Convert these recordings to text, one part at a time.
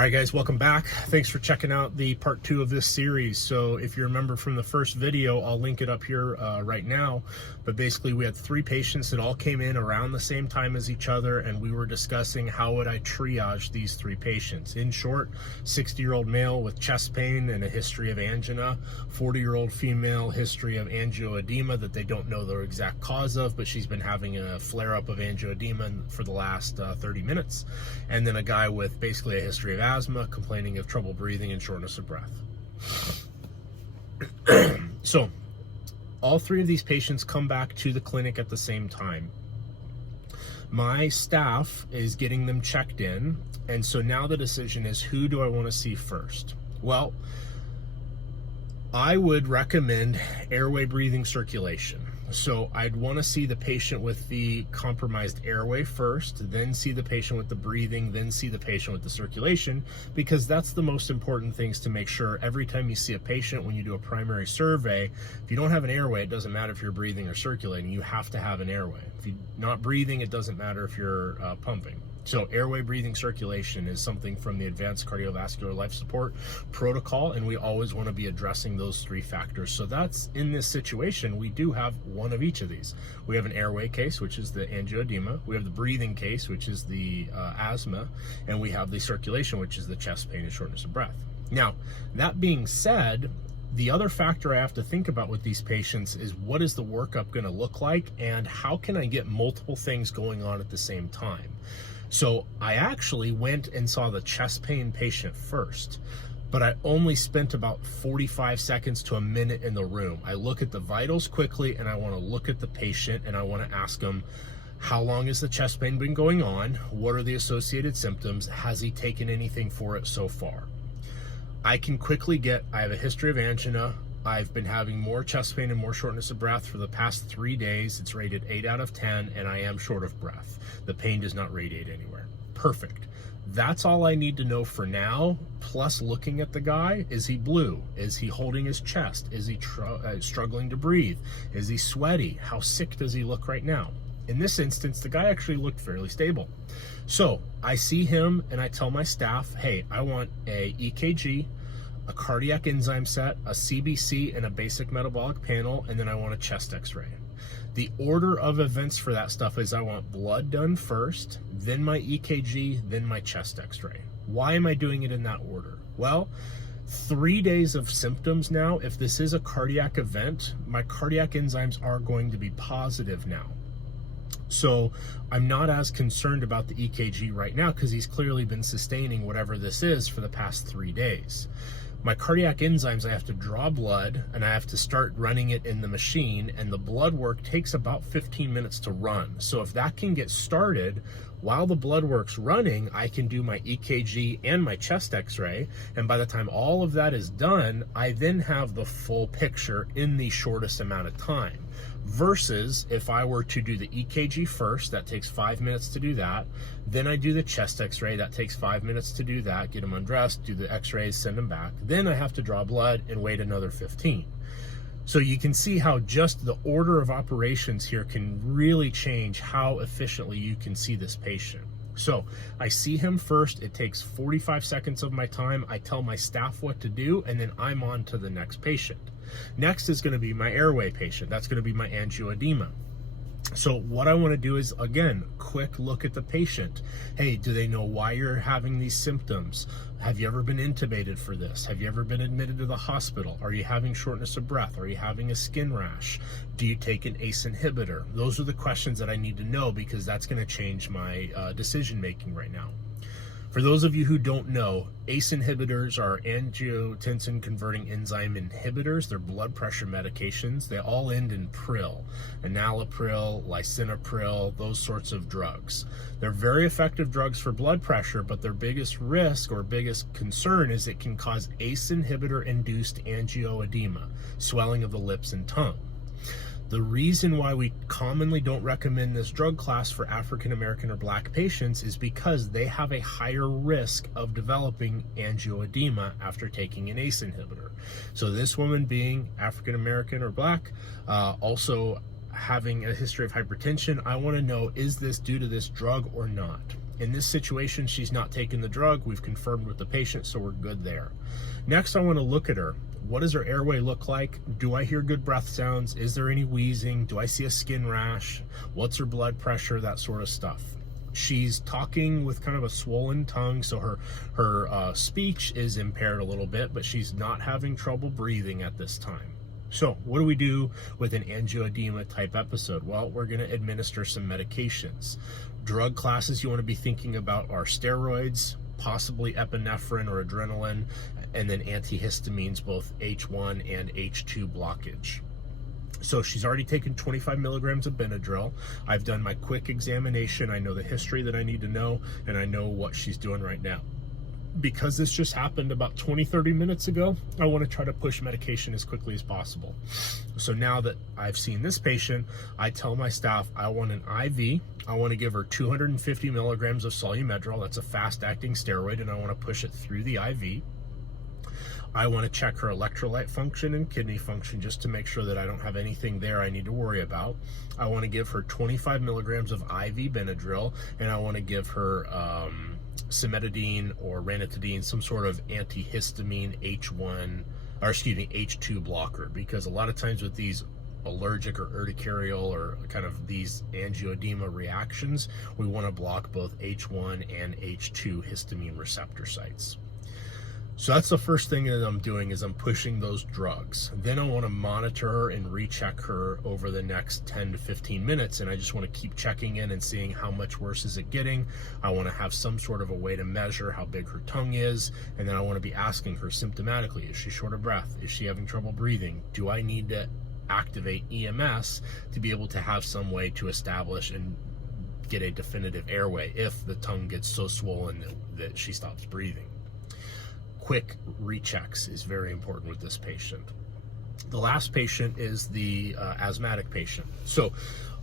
All right, guys, welcome back. Thanks for checking out the part 2 of this series. So if you remember from the first video, I'll link it up here right now. But basically, we had 3 patients that all came in around the same time as each other, and we were discussing how would I triage these 3 patients. In short, 60-year-old male with chest pain and a history of angina, 40-year-old female, history of angioedema that they don't know the exact cause of, but she's been having a flare-up of angioedema for the last 30 minutes. And then a guy with basically a history of asthma, complaining of trouble breathing and shortness of breath. So all 3 of these patients come back to the clinic at the same time. My staff is getting them checked in, and so now the decision is, who do I want to see first? Well, I would recommend airway, breathing, circulation. So I'd want to see the patient with the compromised airway first, then see the patient with the breathing, then see the patient with the circulation, because that's the most important things to make sure every time you see a patient when you do a primary survey. If you don't have an airway, it doesn't matter if you're breathing or circulating, you have to have an airway. If you're not breathing, it doesn't matter if you're pumping. So airway, breathing, circulation is something from the Advanced Cardiovascular Life Support Protocol, and we always want to be addressing those 3 factors. So that's, in this situation, we do have one of each of these. We have an airway case, which is the angioedema. We have the breathing case, which is the asthma, and we have the circulation, which is the chest pain and shortness of breath. Now, that being said, the other factor I have to think about with these patients is, what is the workup going to look like, and how can I get multiple things going on at the same time? So I actually went and saw the chest pain patient first, but I only spent about 45 seconds to a minute in the room. I look at the vitals quickly, and I want to look at the patient, and I want to ask him, how long has the chest pain been going on? What are the associated symptoms? Has he taken anything for it so far? I can quickly get, I have a history of angina. I've been having more chest pain and more shortness of breath for the past 3 days. It's rated 8 out of 10, and I am short of breath. The pain does not radiate anywhere. Perfect. That's all I need to know for now, plus looking at the guy. Is he blue? Is he holding his chest? Is he struggling to breathe? Is he sweaty? How sick does he look right now? In this instance, the guy actually looked fairly stable. So I see him, and I tell my staff, hey, I want a EKG, a cardiac enzyme set, a CBC, and a basic metabolic panel, and then I want a chest x-ray. The order of events for that stuff is, I want blood done first, then my EKG, then my chest x-ray. Why am I doing it in that order? Well, 3 days of symptoms now. If this is a cardiac event, my cardiac enzymes are going to be positive now. So I'm not as concerned about the EKG right now, because he's clearly been sustaining whatever this is for the past 3 days. My cardiac enzymes, I have to draw blood, and I have to start running it in the machine, and the blood work takes about 15 minutes to run. So if that can get started while the blood work's running, I can do my EKG and my chest x-ray, and by the time all of that is done, I then have the full picture in the shortest amount of time. Versus if I were to do the EKG first, that takes 5 minutes to do that. Then I do the chest x-ray, that takes 5 minutes to do that, get them undressed, do the x-rays, send them back. Then I have to draw blood and wait another 15. So you can see how just the order of operations here can really change how efficiently you can see this patient. So I see him first, it takes 45 seconds of my time, I tell my staff what to do, and then I'm on to the next patient. Next is going to be my airway patient. That's going to be my angioedema. So what I want to do is, again, quick look at the patient. Hey, do they know why you're having these symptoms? Have you ever been intubated for this? Have you ever been admitted to the hospital? Are you having shortness of breath? Are you having a skin rash? Do you take an ACE inhibitor? Those are the questions that I need to know, because that's going to change my decision making right now. For those of you who don't know, ACE inhibitors are angiotensin converting enzyme inhibitors. They're blood pressure medications. They all end in pril, enalapril, lisinopril, those sorts of drugs. They're very effective drugs for blood pressure, but their biggest risk or biggest concern is it can cause ACE inhibitor-induced angioedema, swelling of the lips and tongue. The reason why we commonly don't recommend this drug class for African American or Black patients is because they have a higher risk of developing angioedema after taking an ACE inhibitor. So this woman, being African American or Black, also having a history of hypertension, I want to know, is this due to this drug or not? In this situation, she's not taking the drug. We've confirmed with the patient, so we're good there. Next, I want to look at her. What does her airway look like? Do I hear good breath sounds? Is there any wheezing? Do I see a skin rash? What's her blood pressure? That sort of stuff. She's talking with kind of a swollen tongue, so her speech is impaired a little bit, but she's not having trouble breathing at this time. So what do we do with an angioedema type episode? Well, we're going to administer some medications. Drug classes you want to be thinking about are steroids, possibly epinephrine or adrenaline, and then antihistamines, both H1 and H2 blockage. So she's already taken 25 milligrams of Benadryl. I've done my quick examination. I know the history that I need to know, and I know what she's doing right now. Because this just happened about 20-30 minutes ago, I want to try to push medication as quickly as possible. So now that I've seen this patient, I tell my staff I want an IV. I want to give her 250 milligrams of Solumedrol. That's a fast-acting steroid, and I want to push it through the IV. I want to check her electrolyte function and kidney function just to make sure that I don't have anything there I need to worry about. I want to give her 25 milligrams of IV Benadryl, and I want to give her cimetidine or ranitidine, some sort of antihistamine H2 blocker, because a lot of times with these allergic or urticarial or kind of these angioedema reactions, we want to block both H1 and H2 histamine receptor sites. So that's the first thing that I'm doing, is I'm pushing those drugs. Then I want to monitor her and recheck her over the next 10 to 15 minutes. And I just want to keep checking in and seeing how much worse is it getting. I want to have some sort of a way to measure how big her tongue is. And then I want to be asking her symptomatically, is she short of breath? Is she having trouble breathing? Do I need to activate EMS to be able to have some way to establish and get a definitive airway if the tongue gets so swollen that she stops breathing? Quick rechecks is very important with this patient. The last patient is the asthmatic patient. So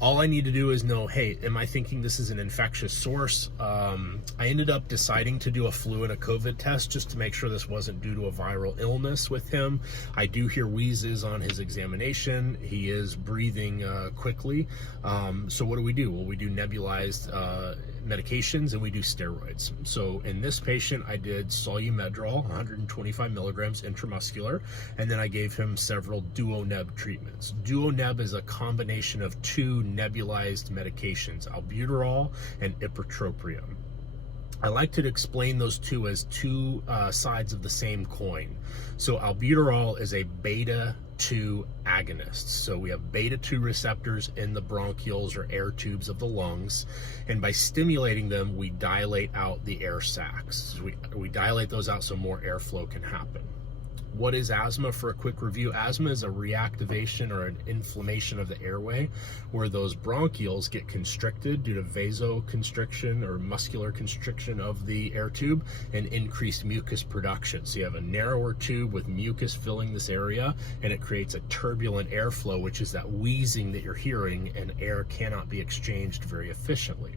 all I need to do is know, hey, am I thinking this is an infectious source? I ended up deciding to do a flu and a COVID test just to make sure this wasn't due to a viral illness with him. I do hear wheezes on his examination. He is breathing quickly. So what do? Well, we do nebulized medications and we do steroids. So in this patient, I did Solumedrol, 125 milligrams intramuscular, and then I gave him several Duoneb treatments. Duoneb is a combination of two nebulized medications, albuterol and ipratropium. I like to explain those two as two sides of the same coin. So albuterol is a beta-2 agonist. So we have beta-2 receptors in the bronchioles or air tubes of the lungs, and by stimulating them, we dilate out the air sacs. So we dilate those out so more airflow can happen. What is asthma? For a quick review, asthma is a reactivation or an inflammation of the airway where those bronchioles get constricted due to vasoconstriction or muscular constriction of the air tube and increased mucus production. So you have a narrower tube with mucus filling this area, and it creates a turbulent airflow, which is that wheezing that you're hearing, and air cannot be exchanged very efficiently.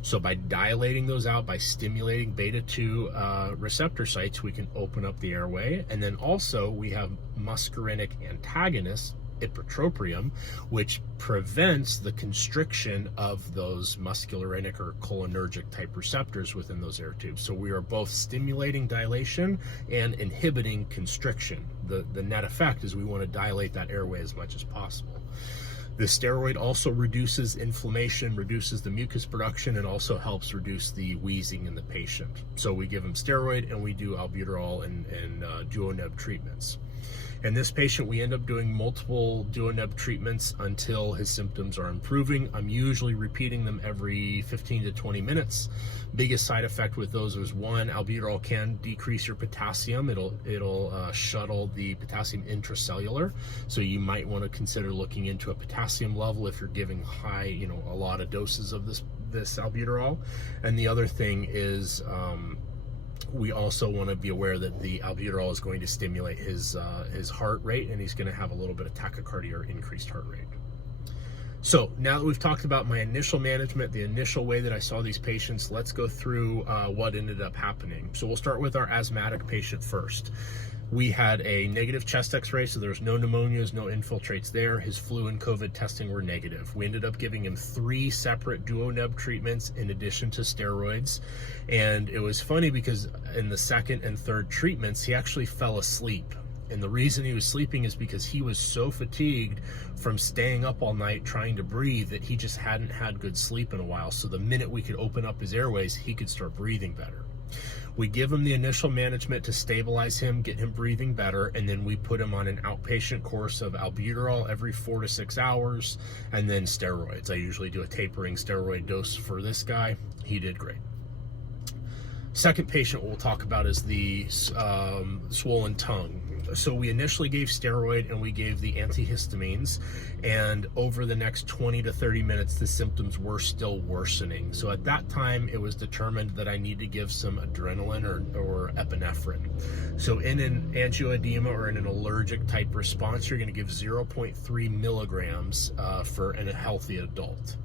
So by dilating those out, by stimulating beta-2 receptor sites, we can open up the airway. And then also we have muscarinic antagonists, ipratropium, which prevents the constriction of those muscarinic or cholinergic type receptors within those air tubes. So we are both stimulating dilation and inhibiting constriction. The net effect is we want to dilate that airway as much as possible. The steroid also reduces inflammation, reduces the mucus production, and also helps reduce the wheezing in the patient. So we give him steroid and we do albuterol and Duoneb treatments. In this patient, we end up doing multiple Duoneb treatments until his symptoms are improving. I'm usually repeating them every 15 to 20 minutes. Biggest side effect with those is, one, albuterol can decrease your potassium. It'll shuttle the potassium intracellular. So you might want to consider looking into a potassium level if you're giving high, a lot of doses of this albuterol. And the other thing is, we also want to be aware that the albuterol is going to stimulate his heart rate, and he's going to have a little bit of tachycardia or increased heart rate. So now that we've talked about my initial management, the initial way that I saw these patients, let's go through what ended up happening. So we'll start with our asthmatic patient first. We had a negative chest x-ray, so there was no pneumonias, no infiltrates there. His flu and COVID testing were negative. We ended up giving him 3 separate duoneb treatments in addition to steroids. And it was funny because in the second and third treatments, he actually fell asleep. And the reason he was sleeping is because he was so fatigued from staying up all night trying to breathe that he just hadn't had good sleep in a while. So the minute we could open up his airways, he could start breathing better. We give him the initial management to stabilize him, get him breathing better, and then we put him on an outpatient course of albuterol every 4 to 6 hours, and then steroids. I usually do a tapering steroid dose for this guy. He did great. Second patient we'll talk about is the swollen tongue. So we initially gave steroid and we gave the antihistamines, and over the next 20 to 30 minutes, the symptoms were still worsening. So at that time, it was determined that I need to give some adrenaline or epinephrine. So in an angioedema or in an allergic type response, you're going to give 0.3 milligrams for a healthy adult.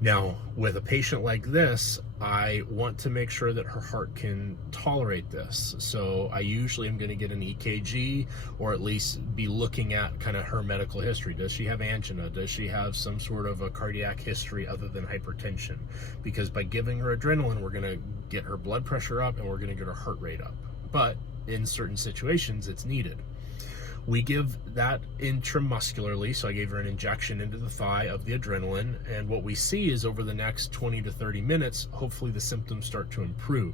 Now, with a patient like this, I want to make sure that her heart can tolerate this. So I usually am going to get an EKG, or at least be looking at kind of her medical history. Does she have angina? Does she have some sort of a cardiac history other than hypertension? Because by giving her adrenaline, we're going to get her blood pressure up and we're going to get her heart rate up. But in certain situations, it's needed. We give that intramuscularly, so I gave her an injection into the thigh of the adrenaline, and what we see is over the next 20 to 30 minutes, hopefully the symptoms start to improve.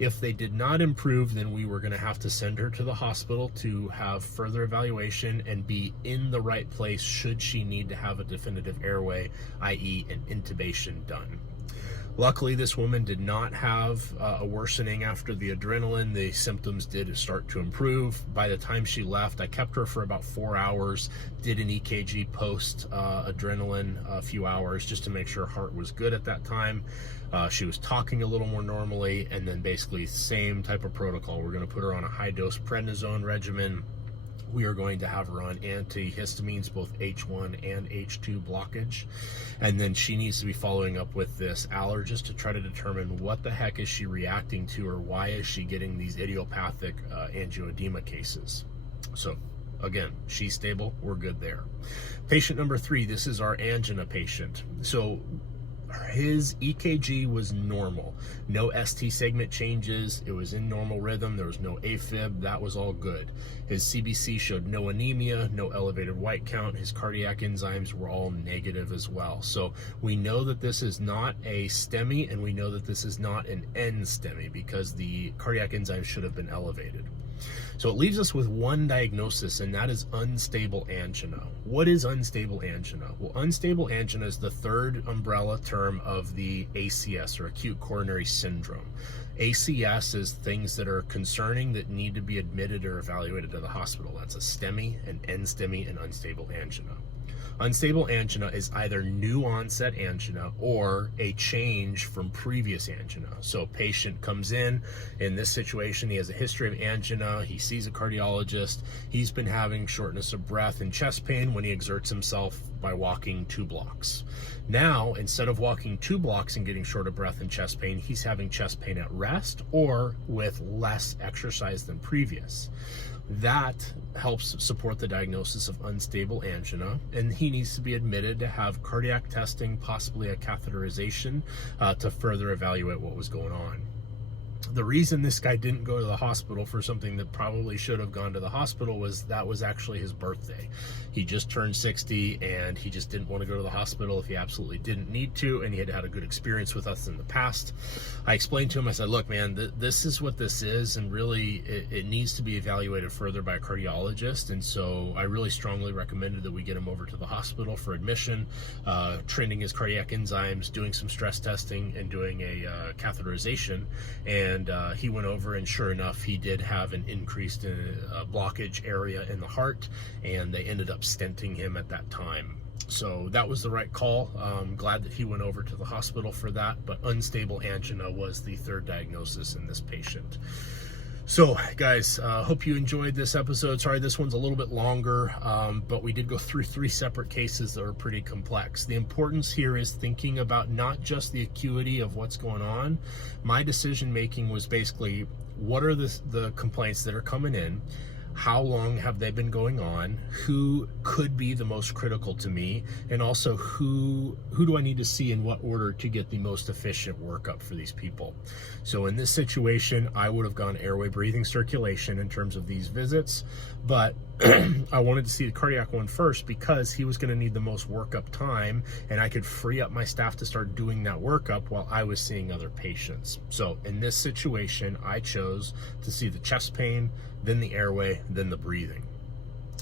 If they did not improve, then we were going to have to send her to the hospital to have further evaluation and be in the right place should she need to have a definitive airway, i.e. an intubation done. Luckily, this woman did not have a worsening after the adrenaline. The symptoms did start to improve. By the time she left, I kept her for about 4 hours, did an EKG post adrenaline a few hours just to make sure her heart was good at that time. She was talking a little more normally, and then basically same type of protocol. We're going to put her on a high-dose prednisone regimen. We are going to have her on antihistamines, both H1 and H2 blockage. And then she needs to be following up with this allergist to try to determine what the heck is she reacting to, or why is she getting these idiopathic angioedema cases. So again, she's stable, we're good there. Patient number 3, this is our angina patient. So his EKG was normal, no ST segment changes, it was in normal rhythm, there was no AFib, that was all good. His CBC showed no anemia, no elevated white count, his cardiac enzymes were all negative as well. So we know that this is not a STEMI, and we know that this is not an NSTEMI because the cardiac enzymes should have been elevated. So it leaves us with one diagnosis, and that is unstable angina. What is unstable angina? Well, unstable angina is the third umbrella term of the ACS, or acute coronary syndrome. ACS is things that are concerning that need to be admitted or evaluated to the hospital. That's a STEMI, an NSTEMI, and unstable angina. Unstable angina is either new onset angina or a change from previous angina. So a patient comes in this situation, he has a history of angina, he sees a cardiologist, he's been having shortness of breath and chest pain when he exerts himself by walking 2 blocks. Now, instead of walking 2 blocks and getting short of breath and chest pain, he's having chest pain at rest or with less exercise than previous. That helps support the diagnosis of unstable angina, and he needs to be admitted to have cardiac testing, possibly a catheterization, to further evaluate what was going on. The reason this guy didn't go to the hospital for something that probably should have gone to the hospital was that was actually his birthday. He just turned 60 and he just didn't want to go to the hospital if he absolutely didn't need to, and he had had a good experience with us in the past. I explained to him, I said, look man, this is what this is, and really it needs to be evaluated further by a cardiologist, and so I really strongly recommended that we get him over to the hospital for admission, trending his cardiac enzymes, doing some stress testing, and doing a catheterization. And he went over, and sure enough, he did have an increased blockage area in the heart, and they ended up stenting him at that time. So that was the right call. Glad that he went over to the hospital for that, but unstable angina was the third diagnosis in this patient. So guys, hope you enjoyed this episode. Sorry, this one's a little bit longer, but we did go through 3 separate cases that are pretty complex. The importance here is thinking about not just the acuity of what's going on. My decision making was basically, what are the complaints that are coming in, how long have they been going on, who could be the most critical to me, and also who do I need to see in what order to get the most efficient workup for these people. So in this situation, I would have gone airway, breathing, circulation in terms of these visits, but I wanted to see the cardiac one first because he was going to need the most workup time, and I could free up my staff to start doing that workup while I was seeing other patients. So in this situation, I chose to see the chest pain, then the airway, then the breathing.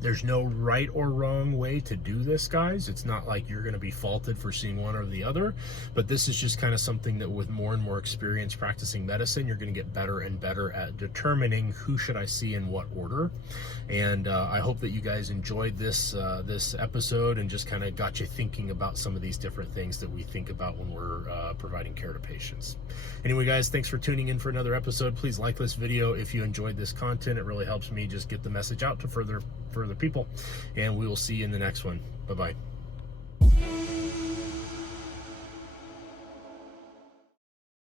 There's no right or wrong way to do this, guys. It's not like you're going to be faulted for seeing one or the other, but this is just kind of something that with more and more experience practicing medicine, you're going to get better and better at determining who should I see in what order. And I hope that you guys enjoyed this this episode and just kind of got you thinking about some of these different things that we think about when we're providing care to patients. Anyway, guys, thanks for tuning in for another episode. Please like this video if you enjoyed this content. It really helps me just get the message out to further people, and we will see you in the next one. Bye-bye.